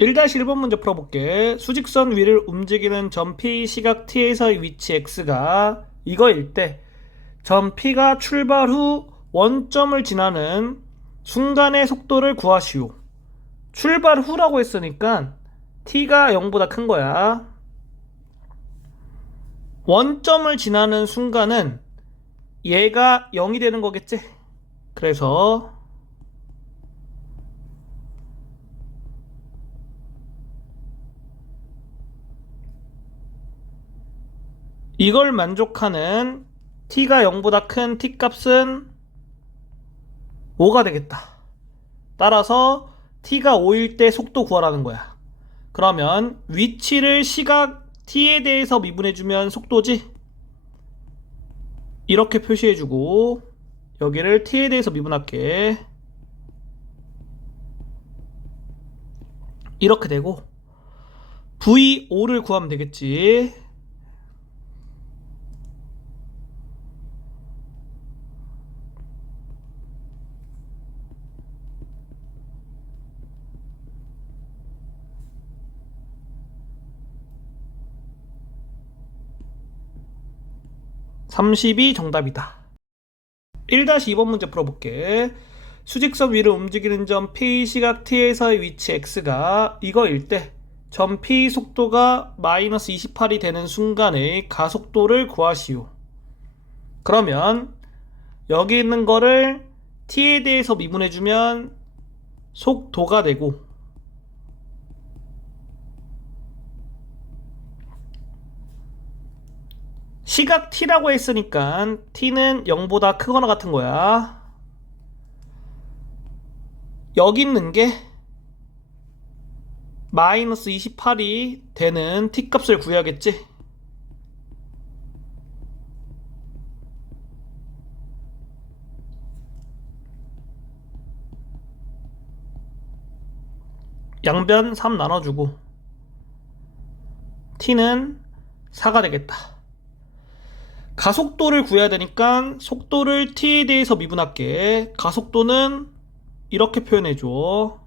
1-1번 문제 풀어볼게. 수직선 위를 움직이는 점 P 시각 T에서의 위치 X가 이거일 때 점 P가 출발 후 원점을 지나는 순간의 속도를 구하시오. 출발 후라고 했으니까 T가 0보다 큰 거야. 원점을 지나는 순간은 얘가 0이 되는 거겠지? 그래서 이걸 만족하는 t가 0보다 큰 t값은 5가 되겠다. 따라서 t가 5일 때 속도 구하라는 거야. 그러면 위치를 시각 t에 대해서 미분해주면 속도지? 이렇게 표시해주고 여기를 t에 대해서 미분할게. 이렇게 되고 v5를 구하면 되겠지. 30이 정답이다. 1-2번 문제 풀어볼게. 수직선 위를 움직이는 점 P 시각 T에서의 위치 X가 이거일 때 점 P 속도가 마이너스 28이 되는 순간의 가속도를 구하시오. 그러면 여기 있는 거를 T에 대해서 미분해주면 속도가 되고 시각 t라고 했으니까 t는 0보다 크거나 같은 거야. 여기 있는 게 마이너스 28이 되는 t 값을 구해야겠지. 양변 3 나눠주고 t는 4가 되겠다. 가속도를 구해야 되니까 속도를 t에 대해서 미분할게. 가속도는 이렇게 표현해줘.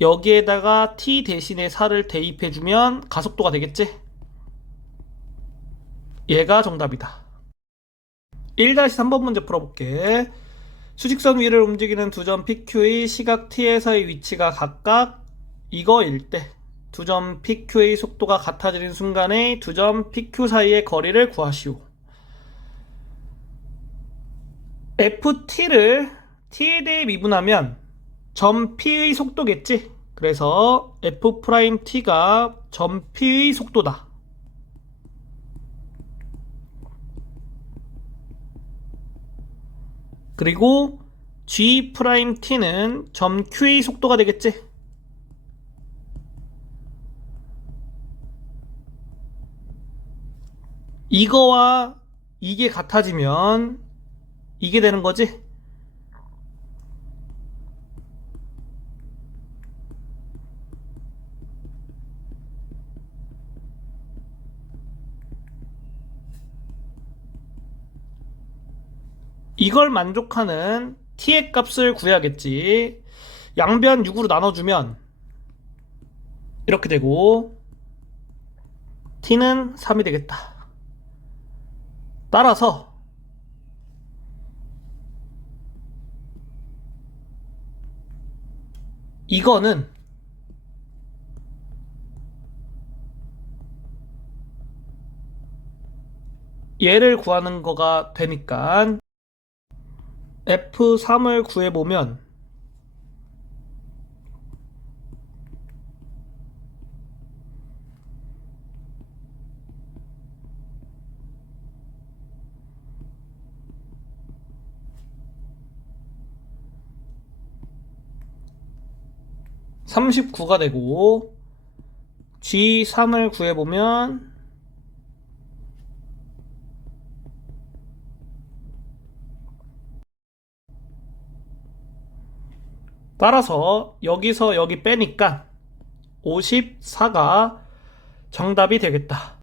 여기에다가 t 대신에 4를 대입해주면 가속도가 되겠지? 얘가 정답이다. 1-3번 문제 풀어볼게. 수직선 위를 움직이는 두 점 PQ의 시각 t에서의 위치가 각각 이거일 때 두 점 PQ의 속도가 같아지는 순간에 두 점 PQ 사이의 거리를 구하시오. FT를 T에 대해 미분하면 점 P의 속도겠지? 그래서 F'T가 점 P의 속도다. 그리고 G'T는 점 Q의 속도가 되겠지? 이거와 이게 같아지면 이게 되는 거지? 이걸 만족하는 t의 값을 구해야겠지. 양변 6으로 나눠주면 이렇게 되고 t는 3이 되겠다. 따라서 이거는 얘를 구하는 거가 되니까 F3을 구해보면 (39가) 되고 G3을 구해보면 따라서 여기서 여기 빼니까 54가 정답이 되겠다.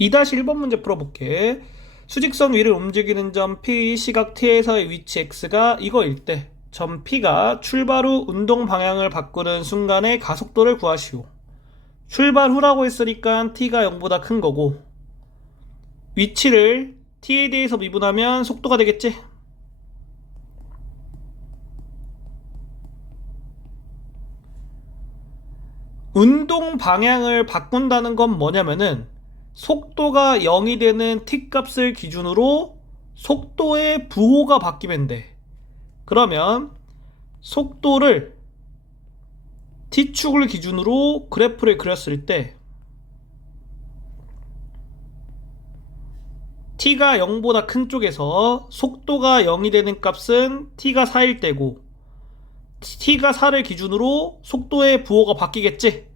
2-1번 문제 풀어볼게. 수직선 위를 움직이는 점 P 시각 T에서의 위치 X가 이거일 때 점 P가 출발 후 운동 방향을 바꾸는 순간의 가속도를 구하시오. 출발 후라고 했으니까 T가 0보다 큰 거고, 위치를 T에 대해서 미분하면 속도가 되겠지? 운동 방향을 바꾼다는 건 뭐냐면은 속도가 0이 되는 t 값을 기준으로 속도의 부호가 바뀌면 돼. 그러면 속도를 t축을 기준으로 그래프를 그렸을 때 t가 0보다 큰 쪽에서 속도가 0이 되는 값은 t가 4일 때고, t가 4를 기준으로 속도의 부호가 바뀌겠지?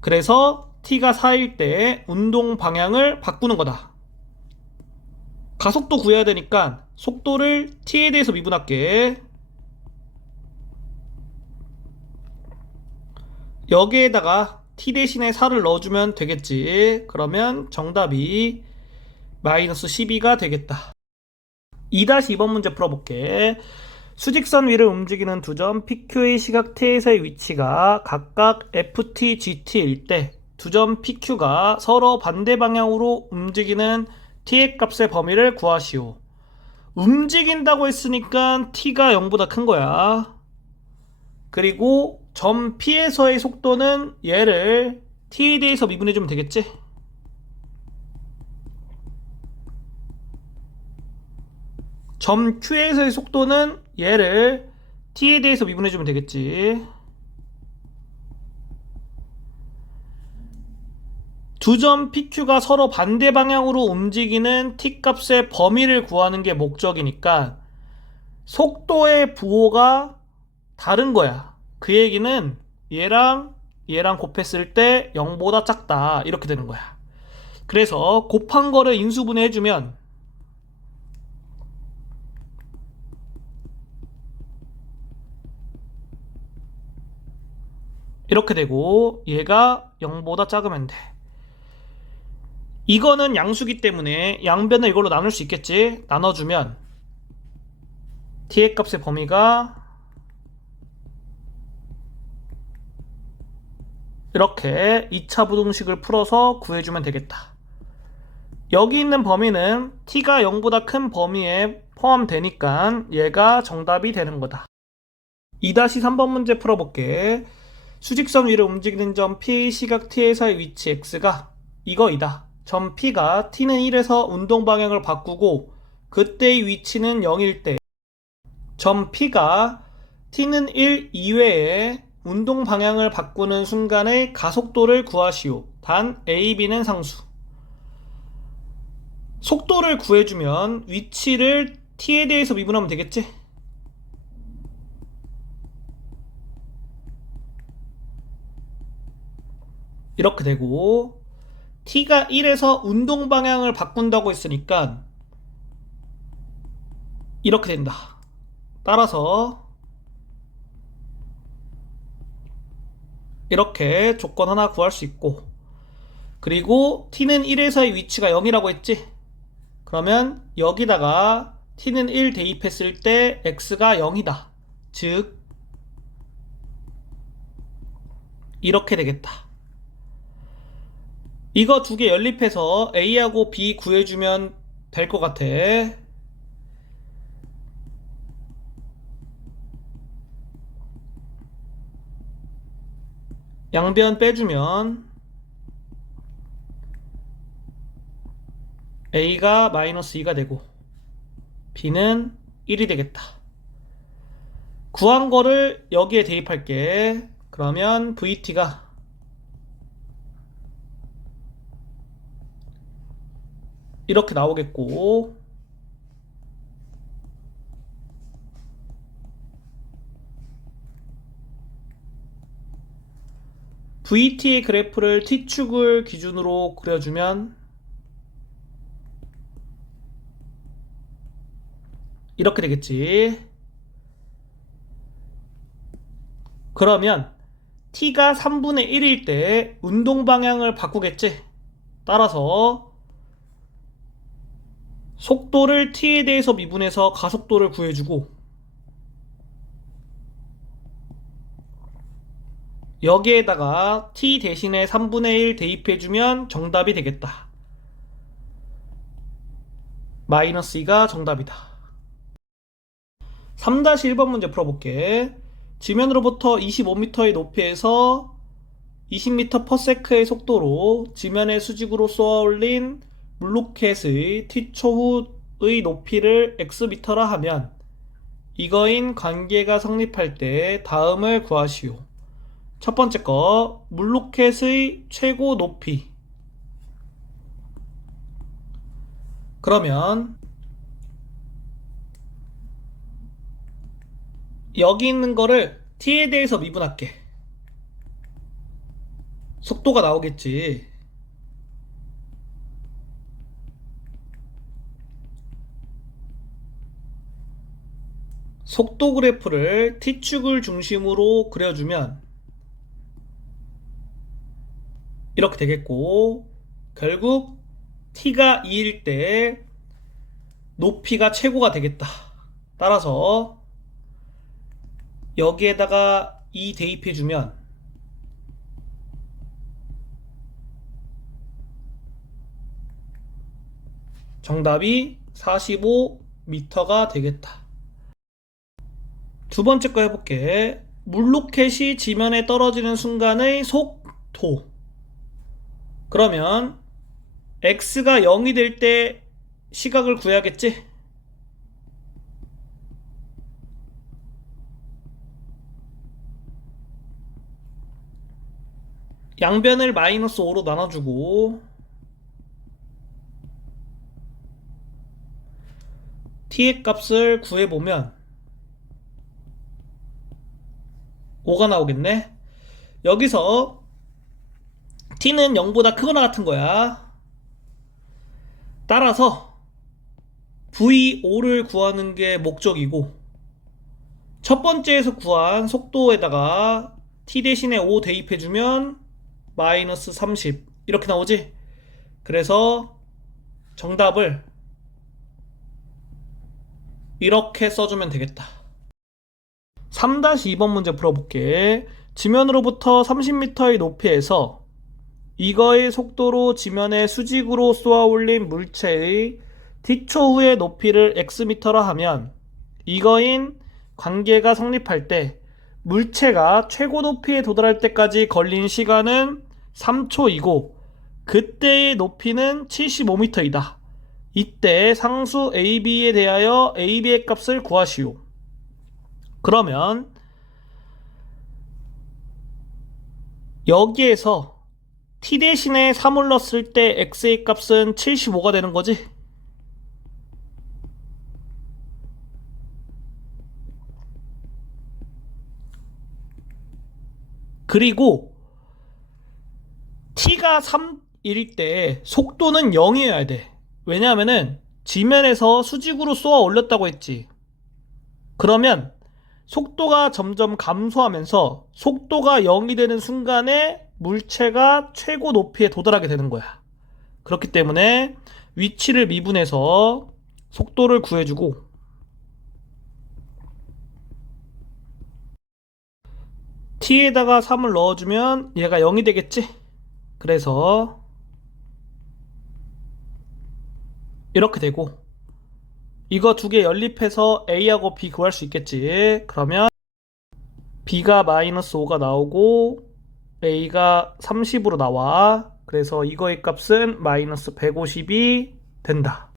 그래서 t가 4일 때 운동 방향을 바꾸는 거다. 가속도 구해야 되니까 속도를 t에 대해서 미분할게. 여기에다가 t 대신에 4를 넣어주면 되겠지. 그러면 정답이 마이너스 12가 되겠다. 2-2번 문제 풀어볼게. 수직선 위를 움직이는 두 점 PQ의 시각 T에서의 위치가 각각 FT, GT일 때 두 점 PQ가 서로 반대 방향으로 움직이는 T의 값의 범위를 구하시오. 움직인다고 했으니까 T가 0보다 큰 거야. 그리고 점 P에서의 속도는 얘를 T에 대해서 미분해주면 되겠지? 점 Q에서의 속도는 얘를 T에 대해서 미분해주면 되겠지. 두 점 PQ가 서로 반대 방향으로 움직이는 T 값의 범위를 구하는 게 목적이니까 속도의 부호가 다른 거야. 그 얘기는 얘랑 곱했을 때 0보다 작다, 이렇게 되는 거야. 그래서 곱한 거를 인수분해 해주면 이렇게 되고, 얘가 0보다 작으면 돼. 이거는 양수기 때문에 양변을 이걸로 나눌 수 있겠지? 나눠주면 t의 값의 범위가 이렇게 2차 부등식을 풀어서 구해주면 되겠다. 여기 있는 범위는 t가 0보다 큰 범위에 포함되니까 얘가 정답이 되는 거다. 2-3번 문제 풀어볼게. 수직선 위를 움직이는 점 P의 시각 T에서의 위치 X가 이거이다. 점 P가 T는 1에서 운동 방향을 바꾸고 그때의 위치는 0일 때 점 P가 T는 1 이외에 운동 방향을 바꾸는 순간의 가속도를 구하시오. 단 A, B는 상수. 속도를 구해주면 위치를 T에 대해서 미분하면 되겠지? 이렇게 되고, T가 1에서 운동 방향을 바꾼다고 했으니까 이렇게 된다. 따라서 이렇게 조건 하나 구할 수 있고, 그리고 t는 1에서의 위치가 0이라고 했지? 그러면 여기다가 t는 1 대입했을 때 x가 0이다. 즉 이렇게 되겠다. 이거 두 개 연립해서 a하고 b 구해주면 될 것 같아. 양변 빼주면 a가 마이너스 2가 되고 b는 1이 되겠다. 구한 거를 여기에 대입할게. 그러면 vt가 이렇게 나오겠고, VT의 그래프를 T축을 기준으로 그려주면 이렇게 되겠지. 그러면 T가 3분의 1일 때 운동 방향을 바꾸겠지. 따라서 속도를 T에 대해서 미분해서 가속도를 구해주고, 여기에다가 t 대신에 3분의 1 대입해주면 정답이 되겠다. 마이너스 2가 정답이다. 3-1번 문제 풀어볼게. 지면으로부터 25m의 높이에서 20m/s의 속도로 지면의 수직으로 쏘아올린 물로켓의 t초후의 높이를 xm라 하면 이거인 관계가 성립할 때 다음을 구하시오. 첫 번째 거, 물로켓의 최고 높이. 그러면 여기 있는 거를 t에 대해서 미분할게. 속도가 나오겠지. 속도 그래프를 t축을 중심으로 그려주면 이렇게 되겠고, 결국 t가 2일 때 높이가 최고가 되겠다. 따라서 여기에다가 2 대입해주면 정답이 45m가 되겠다. 두 번째 거 해볼게. 물로켓이 지면에 떨어지는 순간의 속도. 그러면 x가 0이 될 때 시각을 구해야겠지? 양변을 마이너스 5로 나눠주고 t의 값을 구해보면 5가 나오겠네. 여기서 t는 0보다 크거나 같은 거야. 따라서 v5를 구하는 게 목적이고, 첫 번째에서 구한 속도에다가 t 대신에 5 대입해주면 마이너스 30 이렇게 나오지. 그래서 정답을 이렇게 써주면 되겠다. 3-2번 문제 풀어볼게. 지면으로부터 30m의 높이에서 이거의 속도로 지면에 수직으로 쏘아올린 물체의 t초후의 높이를 xm라 하면 이거인 관계가 성립할 때 물체가 최고 높이에 도달할 때까지 걸린 시간은 3초이고 그때의 높이는 75m이다. 이때 상수 AB에 대하여 AB의 값을 구하시오. 그러면 여기에서 t 대신에 3을 넣었을 때 x의 값은 75가 되는 거지. 그리고 t가 3일 때 속도는 0이어야 돼. 왜냐하면은 지면에서 수직으로 쏘아 올렸다고 했지. 그러면 속도가 점점 감소하면서 속도가 0이 되는 순간에 물체가 최고 높이에 도달하게 되는 거야. 그렇기 때문에 위치를 미분해서 속도를 구해주고 t에다가 3을 넣어주면 얘가 0이 되겠지? 그래서 이렇게 되고 이거 두 개 연립해서 a하고 b 구할 수 있겠지. 그러면 b가 마이너스 5가 나오고 a가 30으로 나와. 그래서 이거의 값은 마이너스 150이 된다.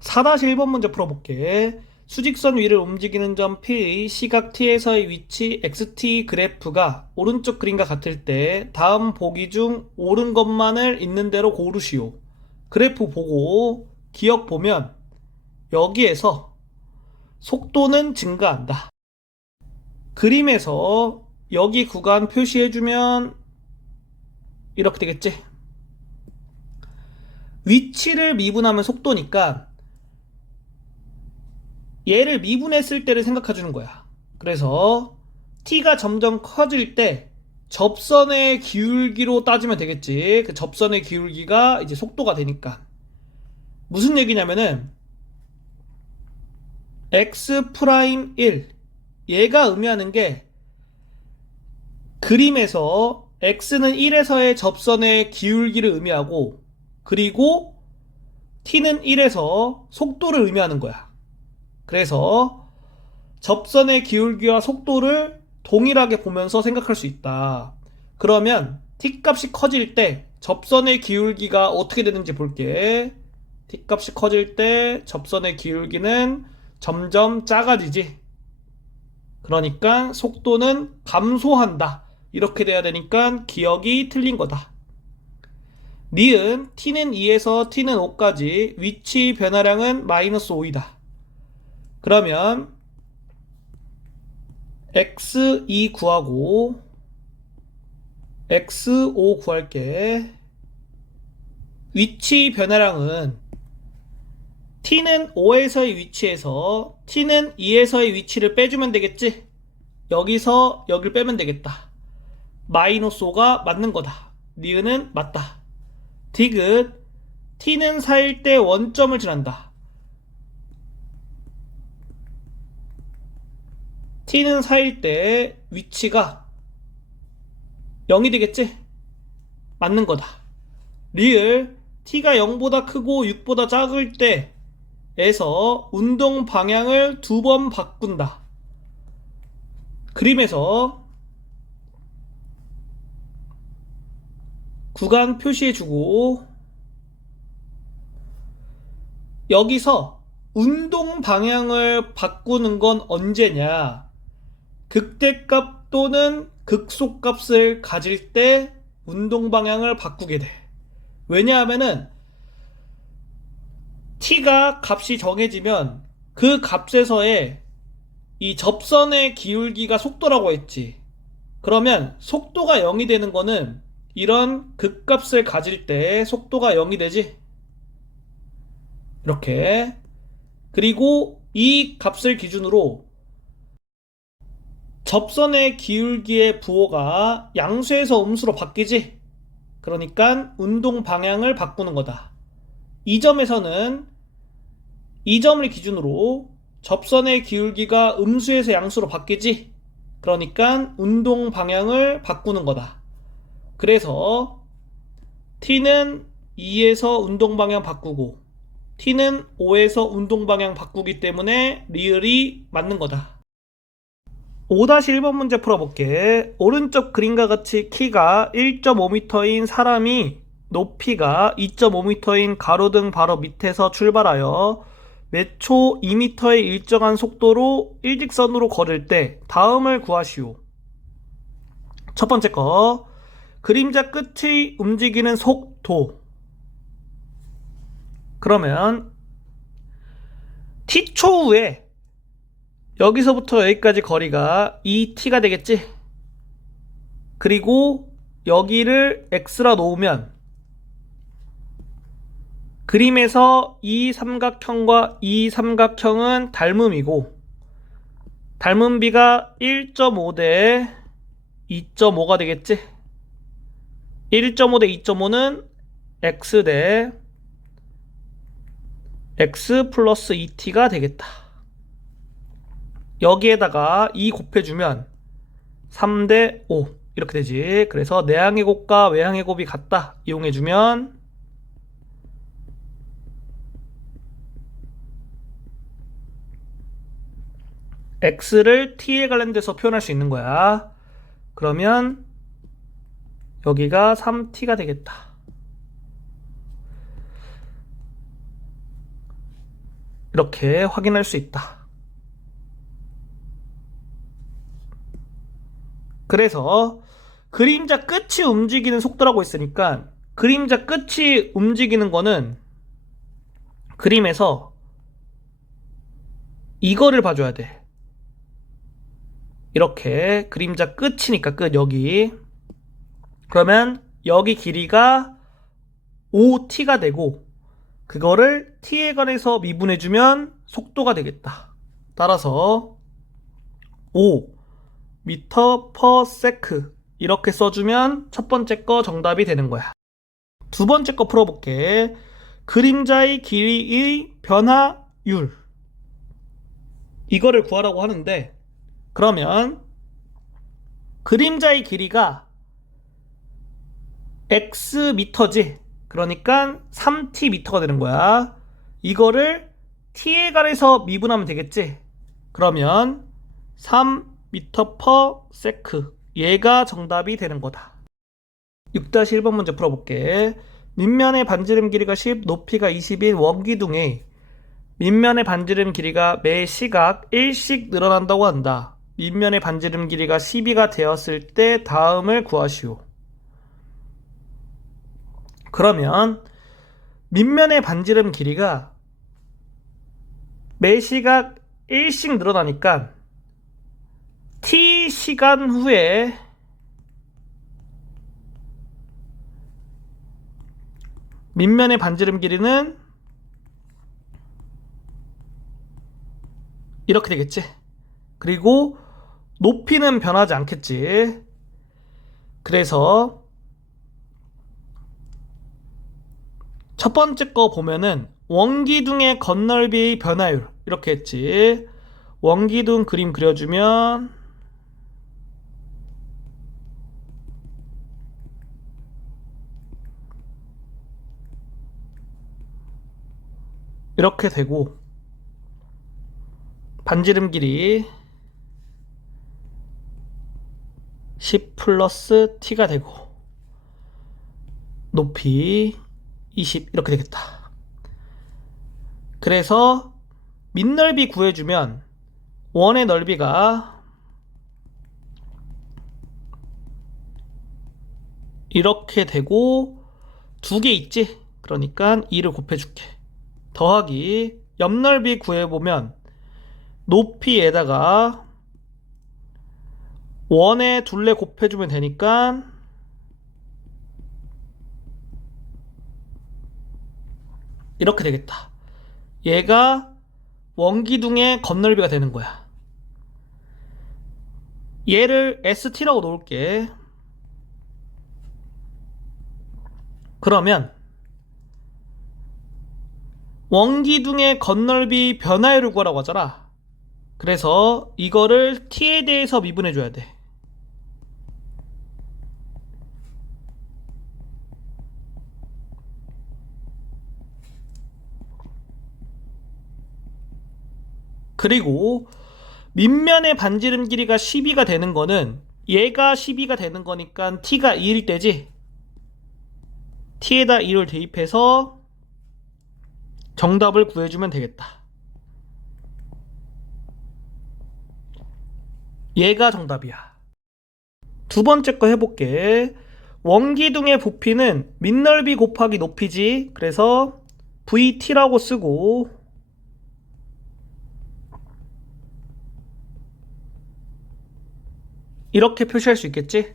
4-1번 문제 풀어볼게. 수직선 위를 움직이는 점 P의 시각 T에서의 위치 XT 그래프가 오른쪽 그림과 같을 때 다음 보기 중 옳은 것만을 있는 대로 고르시오. 그래프 보고 기억 보면 여기에서 속도는 증가한다. 그림에서 여기 구간 표시해주면 이렇게 되겠지? 위치를 미분하면 속도니까 얘를 미분했을 때를 생각해주는 거야. 그래서 t가 점점 커질 때 접선의 기울기로 따지면 되겠지. 그 접선의 기울기가 이제 속도가 되니까. 무슨 얘기냐면은 x 프라임 1 얘가 의미하는 게 그림에서 x는 1에서의 접선의 기울기를 의미하고 그리고 t는 1에서 속도를 의미하는 거야. 그래서 접선의 기울기와 속도를 동일하게 보면서 생각할 수 있다. 그러면 t 값이 커질 때 접선의 기울기가 어떻게 되는지 볼게. t 값이 커질 때 접선의 기울기는 점점 작아지지. 그러니까 속도는 감소한다. 이렇게 돼야 되니까 기억이 틀린 거다. 니은 t는 2에서 t는 5까지 위치 변화량은 마이너스 5이다. 그러면 x2 구하고 x5 구할게. 위치 변화량은 t는 5에서의 위치에서 t는 2에서의 위치를 빼주면 되겠지? 여기서 여길 빼면 되겠다. 마이너스 5가 맞는 거다. 니은은 맞다. 디귿 t는 4일 때 원점을 지난다. t는 4일 때 위치가 0이 되겠지? 맞는 거다. 리을 t가 0보다 크고 6보다 작을 때에서 운동 방향을 2번 바꾼다. 그림에서 구간 표시해주고 여기서 운동 방향을 바꾸는 건 언제냐? 극대값 또는 극소값을 가질 때 운동 방향을 바꾸게 돼. 왜냐하면은 t가 값이 정해지면 그 값에서의 이 접선의 기울기가 속도라고 했지. 그러면 속도가 0이 되는 거는 이런 극값을 가질 때 속도가 0이 되지. 이렇게. 그리고 이 값을 기준으로 접선의 기울기의 부호가 양수에서 음수로 바뀌지. 그러니까 운동 방향을 바꾸는 거다. 이 점에서는 이 점을 기준으로 접선의 기울기가 음수에서 양수로 바뀌지. 그러니까 운동 방향을 바꾸는 거다. 그래서 t는 2에서 운동 방향 바꾸고 t는 5에서 운동 방향 바꾸기 때문에 리을이 맞는 거다. 5-1번 문제 풀어볼게. 오른쪽 그림과 같이 키가 1.5m인 사람이 높이가 2.5m인 가로등 바로 밑에서 출발하여 몇 초 2m의 일정한 속도로 일직선으로 걸을 때 다음을 구하시오. 첫 번째 거, 그림자 끝이 움직이는 속도. 그러면 t초 후에 여기서부터 여기까지 거리가 2t가 되겠지? 그리고 여기를 x라 놓으면 그림에서 이 삼각형과 이 삼각형은 닮음이고 닮음비가 1.5 대 2.5가 되겠지? 1.5 대 2.5는 x 대 x 플러스 2t가 되겠다. 여기에다가 2 곱해주면 3 대 5 이렇게 되지. 그래서 내항의 곱과 외항의 곱이 같다 이용해주면 x를 t에 관련돼서 표현할 수 있는 거야. 그러면 여기가 3t가 되겠다. 이렇게 확인할 수 있다. 그래서 그림자 끝이 움직이는 속도라고 했으니까 그림자 끝이 움직이는 거는 그림에서 이거를 봐줘야 돼. 이렇게 그림자 끝이니까 끝 여기. 그러면 여기 길이가 5t가 되고 그거를 t에 관해서 미분해주면 속도가 되겠다. 따라서 5 미터 퍼 세크 이렇게 써주면 첫 번째 거 정답이 되는 거야. 두 번째 거 풀어볼게. 그림자의 길이의 변화율 이거를 구하라고 하는데 그러면 그림자의 길이가 x 미터지. 그러니까 3t 미터가 되는 거야. 이거를 t에 관해서 미분하면 되겠지. 그러면 3m per sec. 얘가 정답이 되는 거다. 6-1번 문제 풀어볼게. 밑면의 반지름 길이가 10, 높이가 20인 원기둥에 밑면의 반지름 길이가 매 시각 1씩 늘어난다고 한다. 밑면의 반지름 길이가 12가 되었을 때 다음을 구하시오. 그러면 밑면의 반지름 길이가 매 시각 1씩 늘어나니까 t 시간 후에 밑면의 반지름 길이는 이렇게 되겠지. 그리고 높이는 변하지 않겠지. 그래서 첫 번째 거 보면은 원기둥의 건널비의 변화율 이렇게 했지. 원기둥 그림 그려주면 이렇게 되고, 반지름 길이 10 플러스 t가 되고 높이 20 이렇게 되겠다. 그래서 밑넓이 구해주면 원의 넓이가 이렇게 되고 두 개 있지? 그러니까 2를 곱해줄게. 더하기 옆넓이 구해보면 높이에다가 원에 둘레 곱해주면 되니까 이렇게 되겠다. 얘가 원기둥의 건널비가 되는 거야. 얘를 ST라고 놓을게. 그러면 원기둥의 건널비 변화율을 구하라고 하잖아. 그래서 이거를 t에 대해서 미분해 줘야 돼. 그리고 밑면의 반지름 길이가 12가 되는 거는 얘가 12가 되는 거니까 t가 2일 때지. t에다 2를 대입해서 정답을 구해주면 되겠다. 얘가 정답이야. 두 번째 거 해볼게. 원기둥의 부피는 밑넓이 곱하기 높이지. 그래서 VT라고 쓰고 이렇게 표시할 수 있겠지?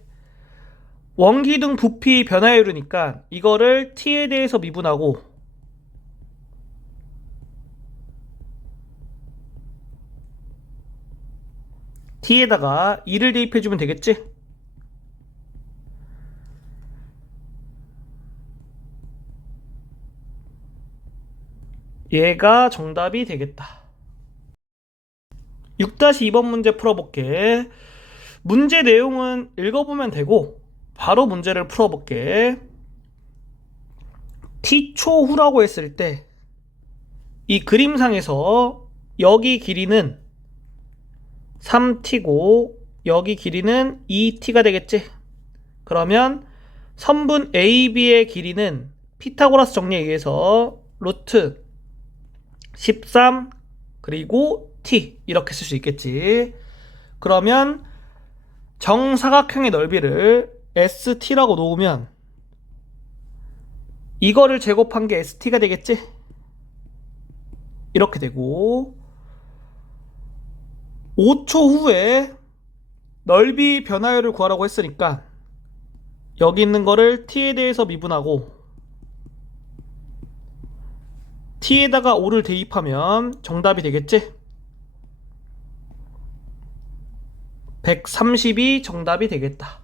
원기둥 부피 변화율이니까 이거를 t에 대해서 미분하고 t에다가 2를 대입해주면 되겠지? 얘가 정답이 되겠다. 6-2번 문제 풀어볼게. 문제 내용은 읽어보면 되고 바로 문제를 풀어볼게. t초 후라고 했을 때 이 그림상에서 여기 길이는 3t고 여기 길이는 2t가 되겠지. 그러면 선분 AB의 길이는 피타고라스 정리에 의해서 루트 13 그리고 t 이렇게 쓸 수 있겠지. 그러면 정사각형의 넓이를 ST라고 놓으면 이거를 제곱한 게 ST가 되겠지. 이렇게 되고 5초 후에 넓이 변화율을 구하라고 했으니까 여기 있는 거를 t에 대해서 미분하고 t에다가 5를 대입하면 정답이 되겠지? 130이 정답이 되겠다.